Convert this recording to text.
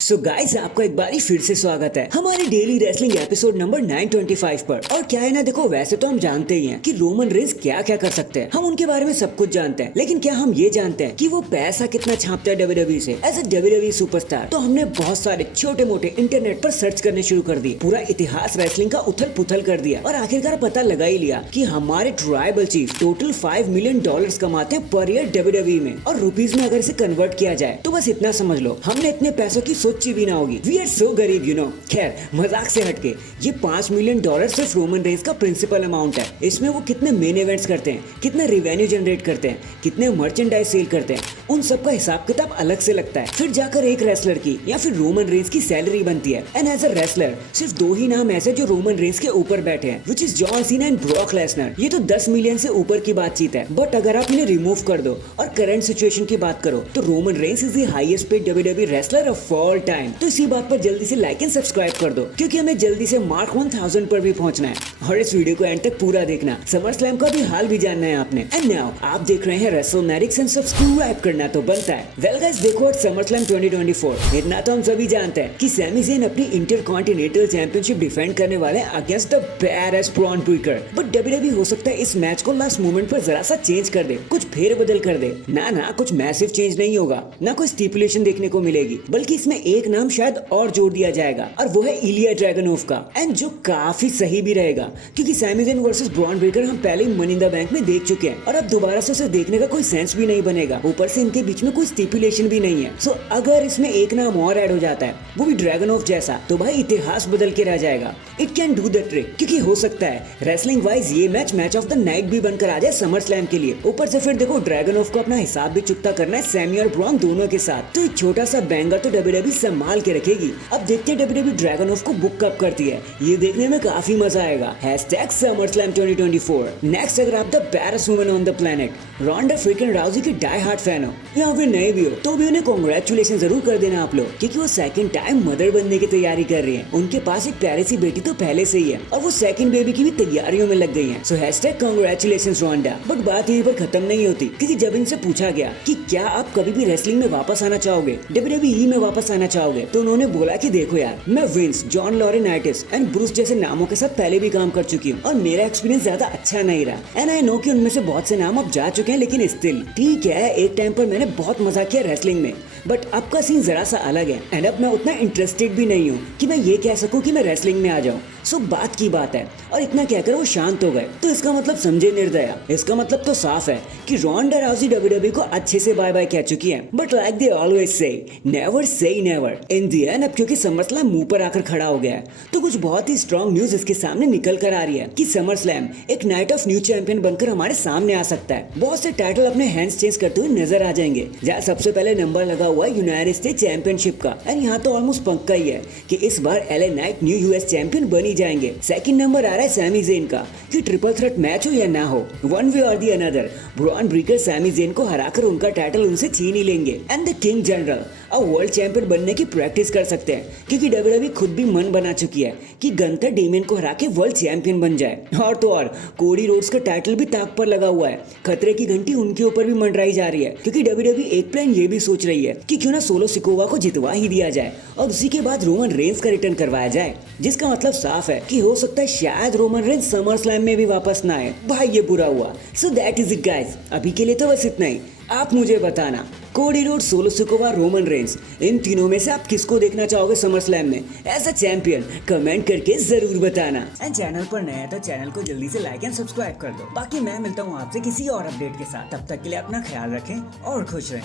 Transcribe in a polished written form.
So guys आपका एक बारी फिर से स्वागत है हमारे डेली रेसलिंग एपिसोड नंबर 925 पर। और क्या है ना, देखो वैसे तो हम जानते ही हैं कि रोमन रेंस क्या क्या कर सकते हैं, हम उनके बारे में सब कुछ जानते हैं, लेकिन क्या हम ये जानते हैं कि वो पैसा कितना छापते हैं डब्ल्यूडब्ल्यूई से एज ए डब्ल्यूडब्ल्यूई सुपरस्टार। तो हमने बहुत सारे छोटे मोटे इंटरनेट पर सर्च करने शुरू कर दिए, पूरा इतिहास रेसलिंग का उथल पुथल कर दिया और आखिरकार पता लगा ही लिया कि हमारे ट्राइबल चीफ टोटल $5 मिलियन कमाते हैं पर ईयर डब्ल्यूडब्ल्यूई में, और रुपीज में अगर इसे कन्वर्ट किया जाए तो बस इतना समझ लो हमने इतने पैसों की सोची भी ना होगी। वी आर सो गरीब यू नो। खैर मजाक से हटके ये $5 मिलियन सिर्फ रोमन रेंस का प्रिंसिपल अमाउंट है। इसमें वो कितने मेन इवेंट्स करते हैं, कितना रेवेन्यू जनरेट करते हैं, कितने मर्चेंडाइज सेल करते हैं, उन सब का हिसाब किताब अलग से लगता है। फिर जाकर एक रेसलर की या फिर रोमन रेंस की सैलरी बनती है। एंड एज अ रेसलर सिर्फ दो ही नाम ऐसे जो रोमन रेंस के ऊपर बैठे हैं, which is John Cena and Brock Lesnar. ये तो 10 मिलियन से ऊपर की बातचीत है, बट अगर आप इन्हें रिमूव कर दो और करंट सिचुएशन की बात करो तो Roman Reigns is the highest paid WWE wrestler of all time. तो इसी बात पर जल्दी से लाइक एंड सब्सक्राइब कर दो, क्योंकि हमें जल्दी से मार्क 1000 पर भी पहुंचना है। और इस वीडियो को एंड तक पूरा देखना, समर स्लैम का भी हाल भी जानना है आपने। एंड नाउ आप देख रहे हैं रेसलमैटिक्स एंड सब्सक्राइब करना तो बनता है। वेल गाइस देखो समर स्लैम 2024 इतना तो हम सभी जानते हैं कि सैमी ज़ेन अपनी इंटरकॉन्टिनेंटल चैंपियनशिप डिफेंड करने वाले against the baddest Bron Breakker. But WWE हो सकता है इस मैच को लास्ट मोमेंट पर जरा सा चेंज कर दे, कुछ फेर बदल कर दे। ना कुछ मैसिव चेंज नहीं होगा, ना कोई स्टिपुलेशन देखने को मिलेगी, बल्कि इसमें एक नाम शायद और जोड़ दिया जाएगा और वो है इलिया ड्रैगनोव का। एंड जो काफी सही भी रहेगा, क्योंकि Sami Zayn versus Bron Breakker हम पहले ही मनी इन द बैंक में देख चुके हैं और अब दोबारा से उसे देखने का कोई सेंस भी नहीं बनेगा। ऊपर से इनके बीच में कोई स्टिपुलेशन भी नहीं है। सो अगर इसमें एक नाम और ऐड हो जाता है, वो भी ड्रैगनोव जैसा, तो भाई इतिहास बदल के रह जाएगा। It can do the trick, क्योंकि हो सकता है रेसलिंग वाइज ये मैच ऑफ द नाइट भी बनकर आ जाए समर स्लैम के लिए। ऊपर से फिर देखो ड्रैगनोव को अपना हिसाब भी चुकता करना है सैमी और ब्रॉन दोनों के साथ, तो एक छोटा सा बैंगर तो डब्ल्यूडब्ल्यूई संभाल के रखेगी। अब देखते हैं डब्ल्यूडब्ल्यूई ड्रैगनोव को बुक कब करती है, ये देखने में काफी मजा आएगा। #SummerSlam 2024। नेक्स्ट, अगर आप the baddest woman on the planet Ronda freaking Rousey की डाई हार्ट फैन हो या फिर नहीं भी हो, तो भी उन्हें कांग्रेचुलेशन जरूर कर देना आप लोग, क्योंकि वो सेकंड टाइम मदर बनने की तैयारी कर रही हैं। उनके पास एक प्यारी सी बेटी तो पहले से ही है और वो सेकंड बेबी की भी तैयारियों में लग गई हैं। सो #Congratulations रोंडा। बट बात यहीं पर खत्म नहीं होती, क्योंकि जब इनसे पूछा गया कि क्या आप कभी भी रेसलिंग में वापस आना चाहोगे, डब्ल्यूडब्ल्यूई में वापस आना चाहोगे, तो उन्होंने बोला कि देखो यार, मैं विंस, जॉन लॉरेनाइटिस एंड ब्रूस जैसे नामों के साथ पहले भी काम कर चुकी हूँ और मेरा एक्सपीरियंस ज्यादा अच्छा नहीं रहा। एंड आई नो कि उनमें से बहुत से नाम अब जा चुके हैं, लेकिन स्टिल ठीक है, एक टाइम पर मैंने बहुत मजा किया रेसलिंग में, बट अब का सीन जरा सा अलग है। एंड अब मैं उतना इंटरेस्टेड भी नहीं हूँ कि मैं ये कह सकूँ कि मैं रेसलिंग में आ जाऊँ। सो बात की बात है। और इतना कहकर वो शांत हो गए, तो इसका मतलब समझे निर्दया, इसका मतलब तो साफ है कि रोंडा राउजी डब्ल्यूडब्ल्यूई को अच्छे से बाय बाय कह चुकी है। But like they always say, never say never. In the and अब क्योंकि समर स्लैम मुंह पर आकर खड़ा हो गया है, तो कुछ बहुत ही स्ट्रॉन्ग न्यूज इसके सामने निकल कर आ रही है कि समर स्लैम एक नाइट ऑफ न्यू चैंपियन बनकर हमारे सामने आ सकता है। बहुत से टाइटल अपने हैंड्स चेंज करते हुए नजर आ जाएंगे, जहाँ सबसे पहले नंबर लगा हुआ है यूनाइटेड स्टेट्स चैंपियनशिप का। एंड यहाँ तो ऑलमोस्ट पक्का ही है कि इस बार LA Knight new US champion बनी जाएंगे। सेकंड नंबर आ रहा है सैमी ज़ेन का, कि ट्रिपल थ्रेट मैच हो या ना हो, वन वे और the another Bron Breakker Sami Zayn को हराकर उनका टाइटल उनसे छीन ही लेंगे। एंड द किंग जनरल अब वर्ल्ड चैंपियन बनने की प्रैक्टिस कर सकते हैं, क्योंकि डब्ल्यूडब्ल्यूई खुद भी मन बना चुकी है कि गंतर डेमियन को हरा के वर्ल्ड चैंपियन बन जाए। और तो और कोडी रोड्स का टाइटल भी ताक पर लगा हुआ है, खतरे की घंटी उनके ऊपर भी मंडराई जा रही है, क्योंकि डब्ल्यूडब्ल्यूई एक प्लान ये भी सोच रही है कि क्यों ना सोलो सिकोवा को जितवा ही दिया जाए और उसी के बाद रोमन रेंस का रिटर्न करवाया जाए, जिसका मतलब साफ है कि हो सकता है शायद रोमन रेंस समर स्लैम में भी वापस ना आए। भाई ये बुरा हुआ। So that is it guys, अभी के लिए तो बस इतना ही। आप मुझे बताना, Cody Rhodes, Solo Sikoa, Roman Reigns, इन तीनों में से आप किसको देखना चाहोगे समर स्लैम में एज अ चैंपियन? कमेंट करके जरूर बताना। एंड चैनल पर नया है तो चैनल को जल्दी से लाइक एंड सब्सक्राइब कर दो। बाकी मैं मिलता हूँ आपसे किसी और अपडेट के साथ, तब तक के लिए अपना ख्याल रखें और खुश रहें।